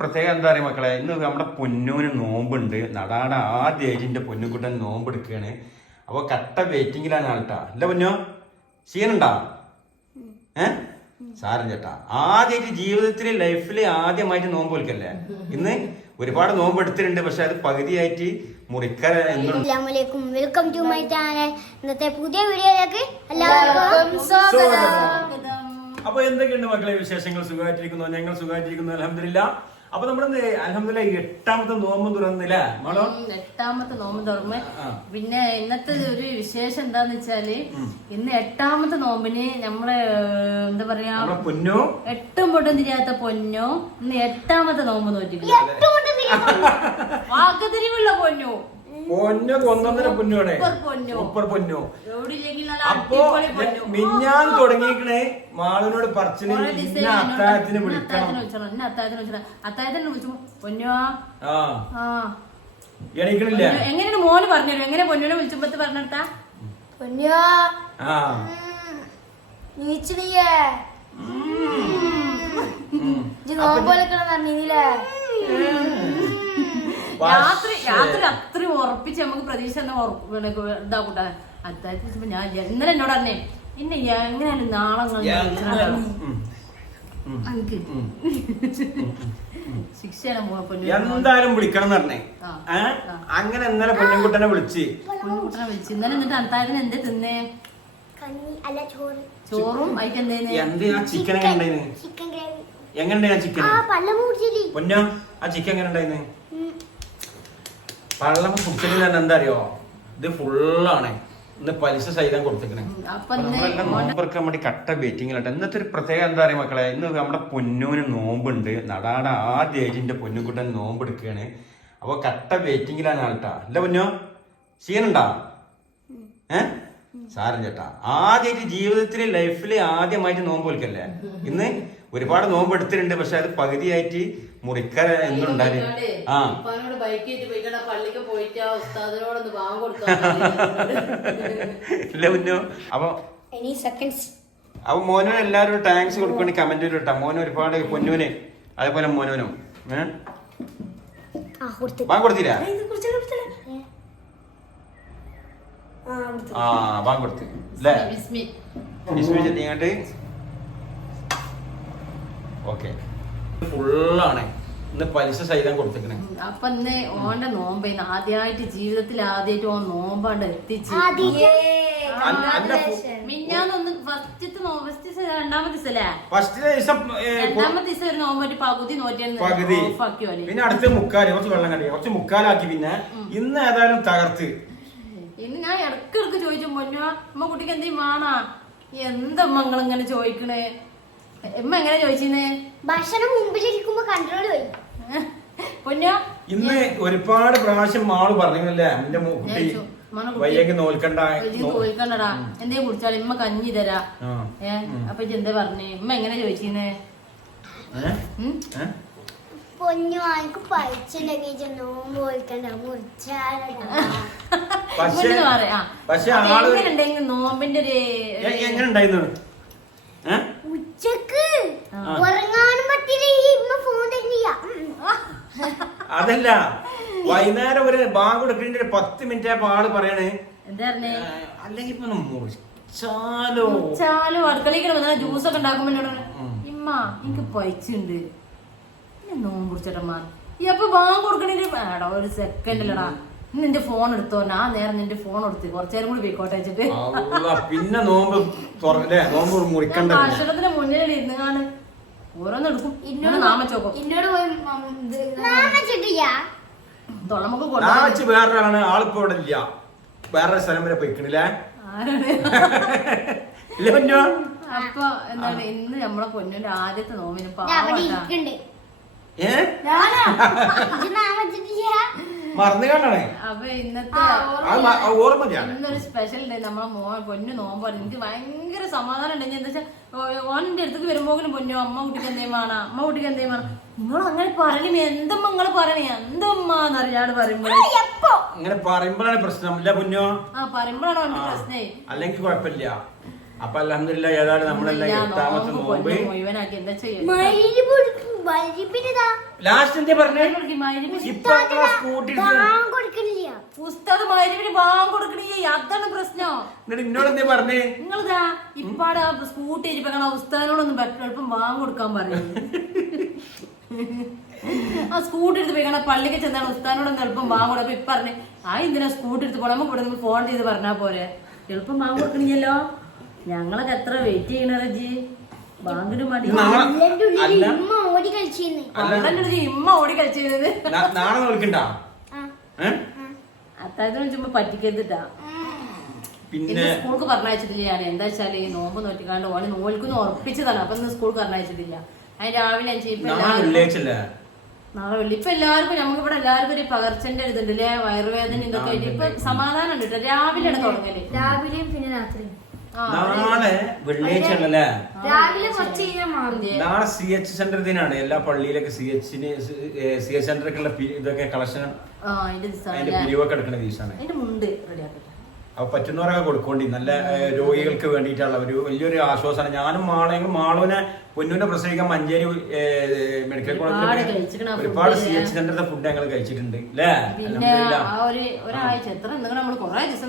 പ്രത്യേകം എന്താ പറയുക മക്കളെ, ഇന്ന് നമ്മുടെ പൊന്നൂന് നോമ്പുണ്ട്. നടാട ആദ്യ ഏജിന്റെ പൊന്നുകുട്ടൻ നോമ്പ് എടുക്കുകയാണ്. അപ്പൊ കട്ട വെയിറ്റിംഗിലാണ് ആൾട്ടാ. അല്ല പൊന്നോ, ക്ഷീണുണ്ടാ? സാരം ചേട്ടാ, ആദ്യമായിട്ട് ജീവിതത്തില് ലൈഫില് ആദ്യമായിട്ട് നോമ്പ് വിളിക്കല്ലേ. ഇന്ന് ഒരുപാട് നോമ്പ് എടുത്തിട്ടുണ്ട്, പക്ഷെ അത് പകുതിയായിട്ട് മുറിക്കാൻ. Welcome to my channel. ഇന്നത്തെ പുതിയ വീഡിയോയിലേക്ക് എല്ലാവർക്കും സ്വാഗതം. അപ്പൊ എന്തൊക്കെയുണ്ട് മക്കളെ വിശേഷങ്ങൾ? സുഖമായിട്ടിരിക്കുന്നു? ഞങ്ങൾ സുഖമായിട്ടിരിക്കുന്നു, അൽഹംദുലില്ലാ. അപ്പൊ നമ്മുടെ അൽഹംദുലില്ലാ 8ാമത്തെ നോമ്പ് തുറന്നില്ലേ മോളോ? 8ാമത്തെ നോമ്പ് തുറന്ന്. പിന്നെ ഇന്നത്തെ ഒരു വിശേഷം എന്താന്ന് വെച്ചാല്, ഇന്ന് 8ാമത്തെ നോമ്പിന് നമ്മള് എന്താ പറയാ, പൊന്നോ 8 പൊട്ടും തിരിയാത്ത പൊന്നോ ഇന്ന് 8ാമത്തെ നോമ്പ് നോറ്റിട്ടില്ല. വാക്കുതിരിവുള്ള പൊന്നു, പൊന്നോ ഒന്നൊന്നര പൊന്നോടെ സൂപ്പർ പൊന്നോ. അപ്പൊ മിഞ്ഞാന്ന് തുടങ്ങിയിരിക്കണേ മാളിനോട് പറച്ചിന് അത്താഴത്തിന് വിളിക്കണം. അത്താഴത്തിന് വിളിച്ചു പൊന്നോ. എണീക്കണില്ല. എങ്ങനെയാണ് മോന് പറഞ്ഞുതരും? എങ്ങനെ പൊന്നോനെ വിളിച്ചപ്പോ പറഞ്ഞെടുത്താ? പൊന്നോ നീച്ചില്ലേ നോമ്പോലക്കണം പറഞ്ഞില്ലേ? രാത്രി അത്രയും ഉറപ്പിച്ച് നമുക്ക് പ്രതീക്ഷ ഇതാക്കൂട്ടാ. അത്താഴത്തിന് ഞാൻ ഇന്നലെ എന്നോട് പറഞ്ഞേ, പിന്നെ എങ്ങനെയാലും നാളെ ശിക്ഷയാണ് എന്തായാലും വിളിക്കണം എന്ന് പറഞ്ഞേ. അങ്ങനെ ഇന്നലെ പൊന്നുകുട്ടനെ വിളിച്ച് ഇന്നലെ. എന്നിട്ട് അത്താഴത്തിന് എന്തേ തിന്നേ? ചോറും അതിക്ക് എന്തേന്ന്? ചിക്കൻ എങ്ങനെ ചിക്കൻ പൊന്നോ, ആ ചിക്കൻ എങ്ങനെ ഉണ്ടായിരുന്നു? പള്ളം കുടിച്ചിട്ട് തന്നെ എന്താ അറിയോ, ഇത് ഫുള്ളാണ്. ഇന്ന് പലിശ സഹിതം കൊടുത്തേക്കണേ. നോമ്പെടുക്കാൻ വേണ്ടി കട്ട വെയിറ്റിംഗിലുണ്ട്. ഇന്നത്തെ ഒരു പ്രത്യേകം എന്താ പറയുക മക്കളെ, ഇന്ന് നമ്മുടെ പൊന്നൂന് നോമ്പുണ്ട്. നടാട ആദ്യ ഏജിന്റെ പൊന്നുകുട്ടൻ നോമ്പ് എടുക്കുകയാണ്. അപ്പൊ കട്ട വെയിറ്റിംഗിലാണ് ആൾട്ടാ. അല്ല പൊന്നോ, ക്ഷീണുണ്ടാ? സാരം ചേട്ടാ, ആദ്യമായിട്ട് ജീവിതത്തില് ലൈഫില് ആദ്യമായിട്ട് നോമ്പ് വിളിക്കല്ലേ. ഇന്ന് ഒരുപാട് നോമ്പ് എടുത്തിട്ടുണ്ട്, പക്ഷെ അത് പകുതിയായിട്ട് മുറിക്കാൻ എന്നുണ്ടായി. ഇല്ല പൊന്നോ. അപ്പൊ മോനു എല്ലാരും താങ്ക്സ് കൊടുക്കേണ്ടി കമന്റ് ഇട്ടാ. മോന് ഒരുപാട് പൊന്നൂന് അതേപോലെ മോനോനും ബാങ്ക് കൊടുത്തില്ല. ബാങ്ക് കൊടുത്ത് അല്ലേ? ഇങ്ങോട്ട് ഓക്കെ. ഫുള്ളാണ് ഇന്ന് പലിശ സഹിതം കൊടുത്തേക്കണേ. അപ്പൊ ഇന്ന് ഓന്റെ നോമ്പ് ആദ്യമായിട്ട് ജീവിതത്തിൽ ആദ്യമായിട്ട് ഓൻ നോമ്പാണ്ട് എത്തിച്ച്. മിഞ്ഞാന്നൊന്ന് രണ്ടാമത്തെ ദിവസം ഒരു നോമ്പ് പകുതി നോറ്റിയാണ്. പിന്നെ അടുത്ത മുക്കാല് കുറച്ച് വെള്ളം കണ്ടി കുറച്ച് മുക്കാലാക്കി. പിന്നെ ഇന്ന് ഏതായാലും തകർത്ത്. ഇന്ന് ഞാൻ ഇടക്കിടക്ക് ചോദിച്ചു, പൊന്നു അമ്മ കുട്ടിക്ക് എന്തെങ്കിലും വേണാ? എന്തമ്മ ഇങ്ങനെ ചോദിക്കണേ? എമ്മ എങ്ങനെ ചോദിച്ചേ? ഭക്ഷണം മുമ്പിലിരിക്കുമ്പോ കൺട്രോൾ പോയി. പൊന്നോ ഇന്ന് ഒരുപാട് പ്രാവശ്യം മാള് പറഞ്ഞല്ലേ, എന്റെ കുട്ടി വയ്യെങ്കിൽ നോൽക്കണ്ടടാ, എന്തേ കുടിച്ചാൽ ഇമ്മ കഞ്ഞി തരാ. അപ്പൊ എന്താ പറഞ്ഞേ? ഇമ്മ എങ്ങനെ ചോദിച്ചേ? പൊന്നു എനിക്ക് പൈച്ചുണ്ടെങ്കിൽ നോമ്പ് പോയിക്കണ്ട മുറിച്ചാലും. നോമ്പിന്റെ എങ്ങനെ ഉണ്ടായിരുന്നു? ഉച്ചക്ക് ഉറങ്ങാനും പറ്റില്ല. ഫോൺ തന്നെയാ. അതല്ല, വൈകുന്നേരം ഒരു ബാങ്ക് കൊടുക്കുന്നതിന്റെ 10 മിനിറ്റ് ആയപ്പോ ആള് പറയണേ എന്താ പറഞ്ഞേ? അല്ലെങ്കിൽ ചാലോ അടുക്കളയിൽ വന്നാൽ ജ്യൂസൊക്കെ ഉണ്ടാക്കുമ്പോ ഇമ്മ എനിക്ക് പൈച്ചുണ്ട് നോമ്പ് കുടിച്ചേട്ടമ്മാ. ഈ അപ്പൊ ബാങ്ക് കൊടുക്കണേ വേടാ ഒരു സെക്കൻഡിലടാ, നിന്റെ ഫോൺ എടുത്തോ. ആ നേരം നിന്റെ ഫോൺ എടുത്ത് കുറച്ചേരം കൂടി പോയിക്കോട്ടെ വെച്ചിട്ട് പിന്നെ നോമ്പ് ഭക്ഷണത്തിന് മുന്നിൽ ഇരുന്നാണ് ഓരോന്നെടുക്കും. ഇന്നോട് നാമച്ചോക്കും. ഇന്നോട് പോയി വേറൊരാളാണ് ആളിപ്പോ ഇവിടെ ഇല്ല, വേറെ സ്ഥലം വരെ പോയിക്കണില്ലേ. അപ്പൊ എന്താണ് ഇന്ന് നമ്മളെ പൊന്നിന്റെ ആദ്യത്തെ നോമിന് മറന്നു കാണാണേ. അപ്പൊ ഇന്നത്തെ ഇന്നൊരു സ്പെഷ്യൽ ഡേ. നമ്മളെ പൊന്നു നോമ്പോ എനിക്ക് ഭയങ്കര സമാധാനം ഉണ്ടെങ്കിൽ എന്താ വെച്ചാൽ ഓന്റെ അടുത്തേക്ക് വരുമ്പോഴും പൊന്നു അമ്മ കുട്ടിക്ക് എന്തേലും വേണം, അമ്മ കുട്ടിക്ക് എന്തേലും വേണം. നിങ്ങൾ അങ്ങനെ പറയണേ, എന്തമ്മ നിങ്ങൾ പറയണേ, എന്തമ്മന്നറിയാട് പറയുമ്പോഴാണ് പ്രശ്നം. ഇല്ല പൊന്നോ, പറയുമ്പോഴാണ് അവന്റെ പ്രശ്നേ. അല്ലെങ്കിൽ കുഴപ്പമില്ല. അപ്പൊ അൽഹംദുലില്ലാ ഏതായാലും നമ്മളെല്ലാം 8ാമത്തെ നോമ്പ് മുഴുവനാക്കി എന്താ ചെയ്യാ. മരിപ്പിനിതാ ലാസ്റ്റ് എന്താ പറഞ്ഞേ മഗ്‌രിബിന് ഇപ്പൊ സ്കൂട്ടി കൊടുക്കണില്ല. ഉസ്താദ് മഗ്‌രിബിന് ബാങ്ക് കൊടുക്കണേ, അതാണ് പ്രശ്നം. എന്നിട്ട് എന്നോട് എന്താ പറഞ്ഞേ? നിങ്ങളിതാ ഇപ്പാട് സ്കൂട്ടി ഇരിപ്പോ ഉസ്താദിനോടൊന്നും എളുപ്പം ബാങ്ക് കൊടുക്കാൻ പറയും. ആ സ്കൂട്ടി എടുത്ത് പോയിക്കണ പള്ളിക്ക് ചെന്നാണ് ഉസ്താദിനോടൊന്നും എളുപ്പം ബാങ്ക് കൊടുക്കും. ഇപ്പൊ പറഞ്ഞേ എന്തിനാ സ്കൂട്ടി എടുത്ത് പോണം, നമുക്ക് ഇവിടെ നിന്ന് ഫോൺ ചെയ്ത് പറഞ്ഞാ പോരെ, എളുപ്പം ബാങ്ക് കൊടുക്കണില്ലല്ലോ. ഞങ്ങളൊക്കെ എത്ര വെയിറ്റ് ചെയ്യണ റജി, ബാങ്കിന് മടി. ഇമ്മ ഓടി കളിച്ചിരുന്നു. ഇമ്മ ഓടി കളിച്ചത് നാളെ നോക്കണ്ട. അത്താഴത്തിന് ചുമ്മാ പറ്റിക്കരുതിട്ടാ. പിന്നെ സ്കൂൾക്ക് പറഞ്ഞയച്ചിട്ടില്ല ഞാൻ. എന്താ വെച്ചാല് നോമ്പ് നോറ്റിക്കാണ്ട് ഓന് നോൽക്കുന്ന ഉറപ്പിച്ചതാണ്. അപ്പൊ ഇന്ന് സ്കൂൾക്ക് പറഞ്ഞയച്ചിട്ടില്ല. അതിന് രാവിലെ നാളെ വെള്ളി. ഇപ്പൊ എല്ലാവർക്കും നമുക്ക് ഇവിടെ എല്ലാവർക്കും ഒരു പകർച്ചന്റെ ഒരു ഇതുണ്ടല്ലേ, വയറുവേദന ഇതൊക്കെ ആയിട്ട് ഇപ്പൊ സമാധാനം ഉണ്ട് കേട്ടോ. രാവിലെയാണ് തുടങ്ങല്, രാവിലെയും പിന്നെ രാത്രി. നാളെ വെള്ളിയാഴ്ച രാവിലെ കുറച്ച് കഴിഞ്ഞാൽ മാറും. നാളെ CH സെന്റർ ദിനാണ്. എല്ലാ പള്ളിയിലൊക്കെ CH സെന്ററിലേക്കുള്ള ഇതൊക്കെ കളക്ഷൻ അതിന്റെ പിരിവൊക്കെ എടുക്കുന്ന ദിവസമാണ്. അതിന്റെ മുണ്ട് റെഡിയാക്കട്ടെ. അപ്പൊ പറ്റുന്നവരൊക്കെ കൊടുക്കേണ്ടി. നല്ല രോഗികൾക്ക് വേണ്ടിയിട്ടുള്ള ഒരു വലിയൊരു ആശ്വാസമാണ്. ഞാനും മാളുവിനെ പൊന്നൂനെ പ്രസവിക്കാൻ മഞ്ചേരി മെഡിക്കൽ കോളേജിൽ ഒരുപാട് CH സെന്ററിന്റെ ഫുഡ് ഞങ്ങൾ കഴിച്ചിട്ടുണ്ട് അല്ലേ. ഒരാഴ്ച എത്ര നമ്മൾ കുറെ ദിവസം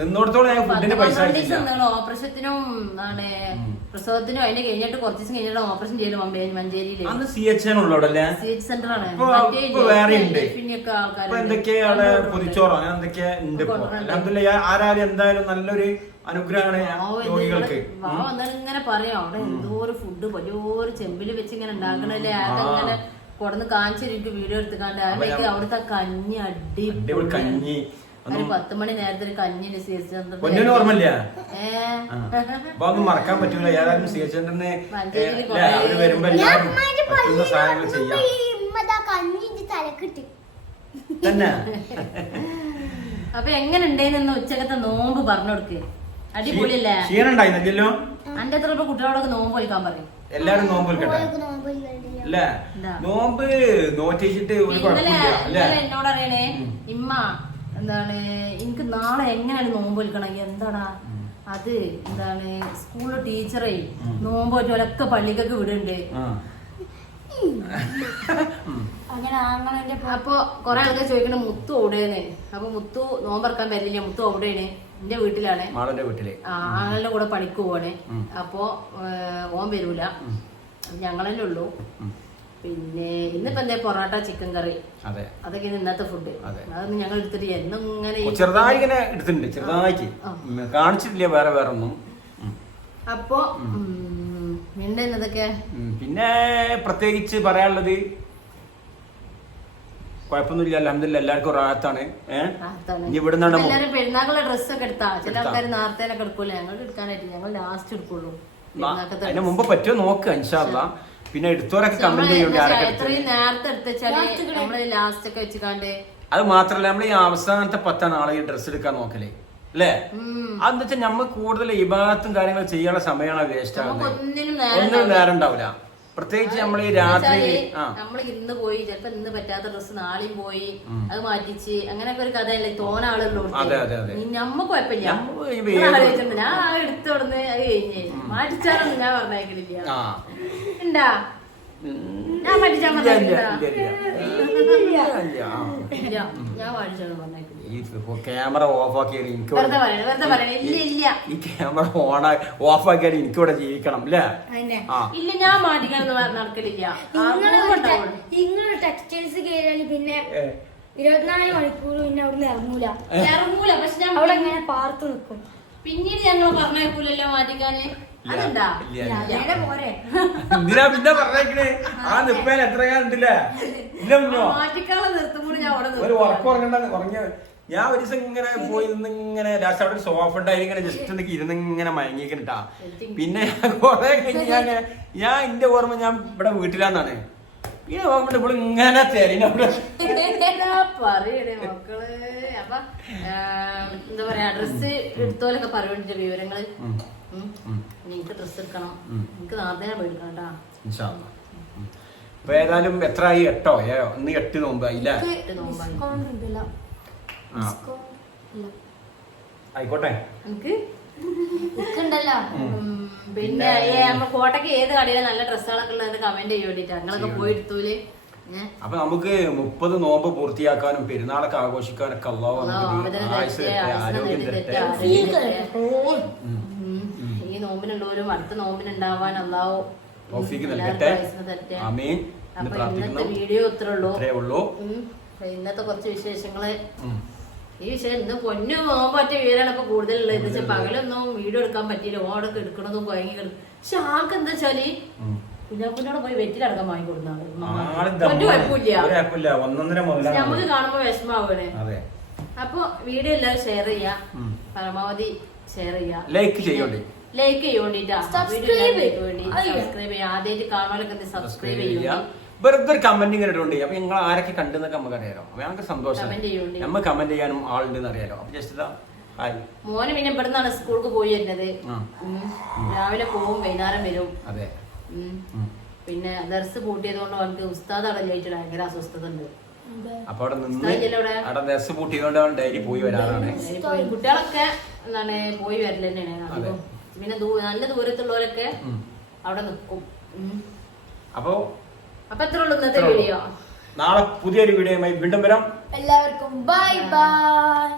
നിന്നോടത്തോളം ഞാൻ ഫുഡിന്റെ പൈസ ഓപ്പറേഷത്തിനും പ്രസവത്തിനും അതിന്റെ കഴിഞ്ഞിട്ട് കുറച്ച് ദിവസം കഴിഞ്ഞിട്ട് ഓപ്പറേഷൻ ചെയ്യലും മഞ്ചേരിയില്. അന്ന് CH ഉള്ളൂടല്ലേ, CH സെന്റർ ആണ്. വേറെ ഉണ്ട് എന്തൊക്കെയാണ് പൊതിച്ചോറോ അങ്ങനെ എന്തൊക്കെയാ ഉണ്ട്. അൽഹംദുലില്ലാ ആരാലും എന്തായാലും നല്ലൊരു അനുഗ്രഹമാണ് രോഗികൾക്ക്. ഇങ്ങനെ പറയാം അവിടെ എന്തോ ഒരു ഫുഡ് വലിയൊരു ചെമ്പില് വെച്ച് ഇങ്ങനെ ഉണ്ടാക്കണല്ലേ. അതങ്ങനെ കൊടന്ന് കാണിച്ചിട്ട് വീഡിയോ എടുത്തുകാണ്ട് അവിടുത്തെ കഞ്ഞി അടിപൊളി കഞ്ഞി. ഒരു 10 മണി നേരത്തെ ഒരു കഞ്ഞി ഓർമ്മയില്ല, മറക്കാൻ പറ്റൂല. ഏതായാലും CH സെന്ററിന് അവര് വരുമ്പോ എല്ലാവരും പറ്റുന്ന സാധനങ്ങൾ ചെയ്യാം തന്നെ. അപ്പൊ എങ്ങനെ ഉണ്ടായിരുന്നു ഉച്ചക്കത്തെ നോമ്പ് പറഞ്ഞു കൊടുക്ക്. അടിപൊളിയല്ലേ? ക്ഷീണുണ്ടായിരുന്നല്ലോ. അന്റെ എത്ര കുട്ടികളോടൊക്കെ നോമ്പ് വലിക്കാൻ പറയും. എല്ലാരും നോമ്പ് വിൽക്കട്ടെ അല്ലേ. നോമ്പ് നോറ്റിച്ചിട്ട് എന്നോട് അറിയണേ ഇമ്മ എന്താണ് എനിക്ക് നാളെ എങ്ങനെയാണ് നോമ്പ് വിൽക്കണം. എന്താടാ അത് എന്താണ് സ്കൂളിലെ ടീച്ചറെ നോമ്പ് പറ്റുമൊക്കെ പള്ളിക്കൊക്കെ വിടുന്നുണ്ട്. അപ്പൊ കൊറേ ആൾക്കാർ ചോദിക്കണ മുത്തു ഓടേന്ന്. അപ്പൊ മുത്തു നോമ്പറക്കാൻ പറ്റില്ല. മുത്തു ഓടേണ് എന്റെ വീട്ടിലാണ്, ആങ്ങളുടെ കൂടെ പണിക്ക് പോവാണ്. അപ്പൊ ഓൻ വരൂല, ഞങ്ങളല്ലേ ഉള്ളൂ. പിന്നെ ഇന്നിപ്പോ എന്താ പൊറോട്ട ചിക്കൻ കറി അതൊക്കെയാണ് ഇന്നത്തെ ഫുഡ്. അതൊന്നും ഞങ്ങൾ എടുത്തിട്ട് എന്നും ഇങ്ങനെ ചെറുതായി ഇങ്ങനെ എടുത്തിട്ടുണ്ട്, ചെറുതായിട്ട് കാണിച്ചിട്ടില്ല വേറെ വേറെ ഒന്നും. അപ്പൊ മിണ്ടതൊക്കെ പിന്നെ പ്രത്യേകിച്ച് പറയാനുള്ളത് കുഴപ്പമൊന്നുമില്ല, അൽഹംദുലില്ലാ എല്ലാവർക്കും റാഹത്താണ്. എല്ലാവരും പെരുന്നാക്കുള്ള ഡ്രസ്സൊക്കെ എടുത്താ. ചില ആൾക്കാർ നേരത്തേനൊക്കെ എടുക്കൂല, ഞങ്ങൾ എടുക്കാനായിട്ട് ഞങ്ങൾ ലാസ്റ്റ് എടുക്കുള്ളൂ. അതിന് മുമ്പ് പറ്റുമോ നോക്കുക ഇൻഷാ അല്ലാഹ്. പിന്നെ എടുത്തോരൊക്കെ കമന്റ് ചെയ്യുന്നുണ്ട് എത്രയും നേരത്തെ എടുത്തുവെച്ചാല് നമ്മള് ലാസ്റ്റ് ഒക്കെ വെച്ചിക്കാണ്ട്. അത് മാത്രല്ല നമ്മൾ ഈ അവസാനത്തെ 10 നാളെ ഈ ഡ്രസ്സ് എടുക്കാൻ നോക്കലേ അല്ലേ. അതെന്താ വെച്ചാൽ നമ്മൾ കൂടുതൽ ഇബാദത്തും കാര്യങ്ങൾ ചെയ്യാനുള്ള സമയമാണ് വേസ്റ്റ് ആകുന്നത്. ഒന്നിനും നേരം ഉണ്ടാവില്ല. പ്രത്യേകിച്ച് നമ്മൾ ഈ രാത്രി നമ്മൾ ഇന്ന് പോയി ചിലപ്പോ ഇന്ന് പറ്റാത്ത ഡ്രസ്സ് നാളെയും പോയി അത് മാറ്റിച്ച് അങ്ങനെയൊക്കെ ഒരു കഥയല്ലേ. തോന ആളുള്ളൂ. നമ്മക്ക് കുഴപ്പമില്ല. ഞാൻ ആ എടുത്തോടന്ന് അത് കഴിഞ്ഞ് മാറ്റിച്ചാലൊന്നും ഞാൻ പറഞ്ഞേക്കണില്ല. ഉണ്ടാ ഞാൻ പഠിച്ചാൽ ക്യാമറ ഓഫ് ആക്കിയാൽ എനിക്ക് ഈ ക്യാമറ ഓഫ് ആക്കിയാൽ എനിക്ക് ഇവിടെ ജീവിക്കണം അല്ലേ. ഇല്ല ഞാൻ മാറ്റിക്കാനൊന്നും നടക്കലില്ല. ഇങ്ങനെ ടെക്സ്റ്റൈൽസ് കയറിയാല് പിന്നെ 24 മണിക്കൂർ പിന്നെ അവിടെ ഇറങ്ങൂല. പക്ഷെ ഞാൻ അവിടെ ഇങ്ങനെ പാർത്ത് നിൽക്കും. പിന്നീട് ഞങ്ങൾ പറഞ്ഞേക്കൂലല്ലോ മാറ്റിക്കാന്. എന്തിനാ പിന്നെ പറഞ്ഞേക്കണേ. ആ നിപ്പേൽ എത്ര കണ്ടില്ല മാറ്റിക്കാളെ നിർത്തുമ്പോൾ ഞാൻ അവിടെ ഒരു ഉറക്കം ഉറങ്ങ. ഞാൻ ഒരു ദിവസം ഇങ്ങനെ പോയി നിന്ന് ഇങ്ങനെ ലാസ്റ്റ് അവിടെ ഒരു സോഫ ഉണ്ടായി ഇങ്ങനെ ജസ്റ്റ് ഒന്ന് ഇരുന്ന് ഇങ്ങനെ മയങ്ങിക്കിട്ടാ. പിന്നെ ഞാൻ കുറെ കഴിഞ്ഞ് ഞാൻ എന്റെ ഓർമ്മ ഞാൻ ഇവിടെ വീട്ടിലാന്നാണ്. ഈ ഓർമ്മ ഇവിടെ ഇങ്ങനെ തരിനവിടെ പറയണേ മക്കള്. അപ്പൊ എന്താ പറയാ ഡ്രസ്സ് എടുത്തോലൊക്കെ പറയുന്നുണ്ട് വിവരങ്ങള്. എനിക്ക് ഡ്രസ് എടുക്കണം. എനിക്ക് നാളെ പോയിട്ടാ. അപ്പൊ ഏതായാലും എത്രയായി? 8 ഇന്ന് 8 നോമ്പായില്ല. നോമ്പായി ആയിക്കോട്ടെ. നിക്കണ്ടല്ലോ. പിന്നെ നമ്മ കോട്ടയ്ക്ക് ഏത് കടയിലും നല്ല ഡ്രസ്സുകളൊക്കെ ഉള്ളത് കമന്റ് ചെയ്യാൻ വേണ്ടിട്ടാ ഞങ്ങളൊക്കെ പോയി എടുത്തൂല്. അപ്പൊ നമുക്ക് 30 നോമ്പ് പൂർത്തിയാക്കാനും പെരുന്നാളൊക്കെ ആഘോഷിക്കാനൊക്കെ അല്ലാഹു ആയുസ്സ് തരട്ടെ, ആരോഗ്യം തരട്ടെ. ഈ നോമ്പിനുള്ളവരും അടുത്ത നോമ്പിനുണ്ടാവാൻ അല്ലാഹു തൗഫീഖ് നൽകട്ടെ. ആമീൻ. അപ്പൊ ഇന്നത്തെ വീഡിയോ ഇത്രേ ഉള്ളൂ. ഇന്നത്തെ കുറച്ച് വിശേഷങ്ങള് ഈ വിഷയം ഇന്ന് പൊന്നു നോമ്പറ്റ വീടാണ് ഇപ്പൊ കൂടുതലുള്ളത്. എന്താ വെച്ചാൽ പകലൊന്നും വീഡിയോ എടുക്കാൻ പറ്റിയില്ല, ഓടൊക്കെ എടുക്കണതും കുഴങ്ങി കിടക്കും. പക്ഷെ ആൾക്ക് എന്താ വെച്ചാല് കുഞ്ഞാക്കുഞ്ഞോട് പോയി വെറ്റിലടക്കം വാങ്ങിക്കൊടുക്കുന്നത് നമുക്ക് കാണുമ്പോ വിഷമാവണേ. അപ്പൊ വീഡിയോ എല്ലാവരും ഷെയർ ചെയ്യാ, പരമാവധി ഷെയർ ചെയ്യാ, ലൈക്ക് ചെയ്യോണ്ടി, ലൈക്ക് ചെയ്യോണ്ടിട്ടാ, സബ്സ്ക്രൈബ് ചെയ്യാം. ആദ്യമായിട്ട് കാണുവാനൊക്കെ സബ്സ്ക്രൈബ് ചെയ്യാ. വെറുതെ ഒരു കമന്റ് ഇങ്ങനെ ഇട്ടുണ്ട്. അപ്പൊ നിങ്ങൾ ആരൊക്കെ കണ്ടെന്നൊക്കെ നമുക്ക് അറിയാലോ. അപ്പൊ ഞങ്ങൾക്ക് സന്തോഷം, നമ്മൾ കമന്റ് ചെയ്യാനും ആളുണ്ടെന്ന് അറിയാലോ. അപ്പൊ ജസ്റ്റ് ഹായ്. മോന് പിന്നെ ഇവിടുന്നാണ് സ്കൂൾക്ക് പോയി വരുന്നത്. രാവിലെ പോവും, വൈകുന്നേരം വരും. അതെ. പിന്നെ ദർസ് പൂട്ടിയത് കൊണ്ട് അവർക്ക് ഉസ്താദ് അടഞ്ഞിട്ട് ഭയങ്കര അസ്വസ്ഥത ഉണ്ട്. അപ്പൊ അവിടെ നിന്ന് അവിടെ ദർസ് പൂട്ടിയതുകൊണ്ട് അവൻ ഡെയിലി പോയി വരാറാണ്. കുട്ടികളൊക്കെ എന്താണ് പോയി വരൽ തന്നെയാണ്. പിന്നെ നല്ല ദൂരത്തുള്ളവരൊക്കെ അവിടെ നിൽക്കും. അപ്പൊ എത്ര ഉള്ളൂ ഇന്നത്തെ വീഡിയോ. നാളെ പുതിയൊരു വീഡിയോയുമായി വീണ്ടും വരാം. എല്ലാവർക്കും ബൈ ബൈ.